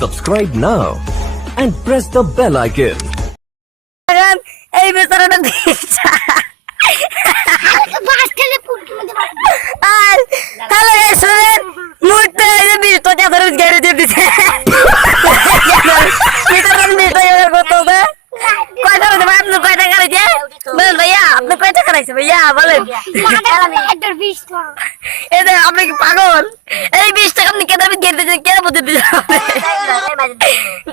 Subscribe now and press the bell icon. এই বেচারাটা দিশটা আর hello guys শুনেন মুহূর্তে এই যে 20 টাকা ধরে গাড়ি দিয়ে দিছে মিটার 20 টাকা করতে কয় টাকা দেব আপনি কয় টাকা রয়েছে বলেন ভাইয়া আপনি কয় টাকা রাখছেন ভাইয়া বলেন এই যে আপনি কি পাগল এই 20 টাকা আপনি কেন গেড়ে দিয়েছেন কেন বুঝতে দিয়েছেন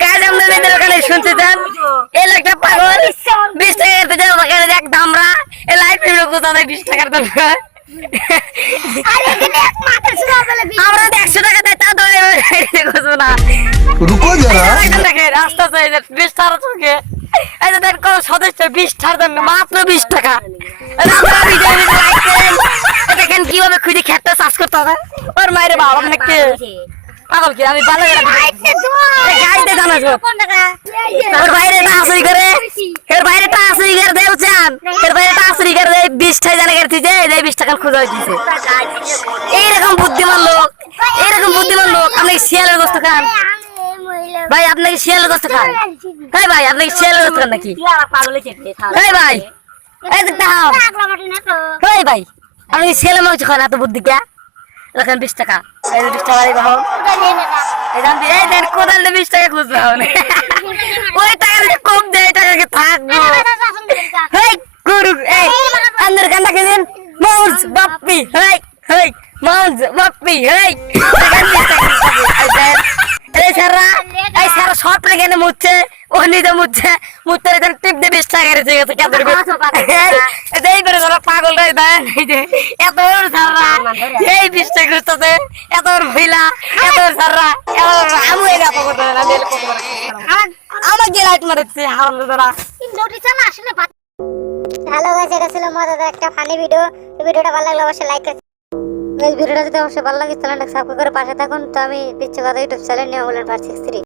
গাইস আমরা মেয়েদের ওখানে শুনতে চান এই লোকটা পাগল 20 টাকা গেড়ে দিয়েছেন ওখানে দেখ দামরা এই লাইট ভিডিও কোথায় 20 টাকার দরকার আমরা 100 টাকা দেয় তা তো না रुको जरा রাস্তা চাই 20 টাকা চোখে এই যে দেখ কোন সদস্য 20 টাকার জন্য মাত্র 20 টাকা দেখেন কিভাবে খুঁজে খেতে চাষ করতে হবে ওর মায়ের বাবা আপনাকে পাগল কি আমি ভালো গাইতে জানা ওর বাইরে টাসরি করে এর বাইরে টাসরি করে দেও চান এর বাইরে টাসরি করে 20 টাকা জানা করতে যে 20 টাকা খোঁজা হইছে এইরকম বুদ্ধিমান লোক আপনি শিয়ালের গোস্ত খান ভাই আপনি কি শিয়ালের গোস্ত খান ভাই ভাই আপনি কি শিয়ালের গোস্ত খান নাকি ভাই ভাই এই দাও ভাই ভাই আপনি শিয়ালের মাংস খান এত বুদ্ধি কে রাখেন 20 টাকা এই 20 টাকা দিব এই দাম দিয়ে এই দেন কোদাল 20 টাকা খুঁজতে হবে ওই টাকা যদি কম দেয় টাকা কি থাকবো হেই গুরু এই अंदर কান্দা কেন মাউস বাপ্পি হেই হেই মাউস বাপ্পি হেই এই সারা শর্ট রেখে মুচ্ছে ও নিজে মুচ্ছে এখানে টিপ দিয়ে 20 টাকা রেখে গেছে কেন এই করে ধরো পাগল রে দেন এই যে এত বড় সারা এই 20 টাকা করতেছে এত বড় ভইলা এত বড় সারা আমু এই গাপ করতে না দিলে আমার গেলাইট মারছে হারাম দাদা নোটিস না আসলে হ্যালো গাইস এটা ছিল মজাদার একটা ফানি ভিডিও ভিডিওটা ভালো লাগলে অবশ্যই লাইক করুন এই ভিডিওটা যদি অবশ্যই ভালো লাগে চ্যানেলটা সাবস্ক্রাইব করে পাশে থাকুন তো আমি পিচ্চু কথা ইউটিউব চ্যানেল নিয়ে বলেন 563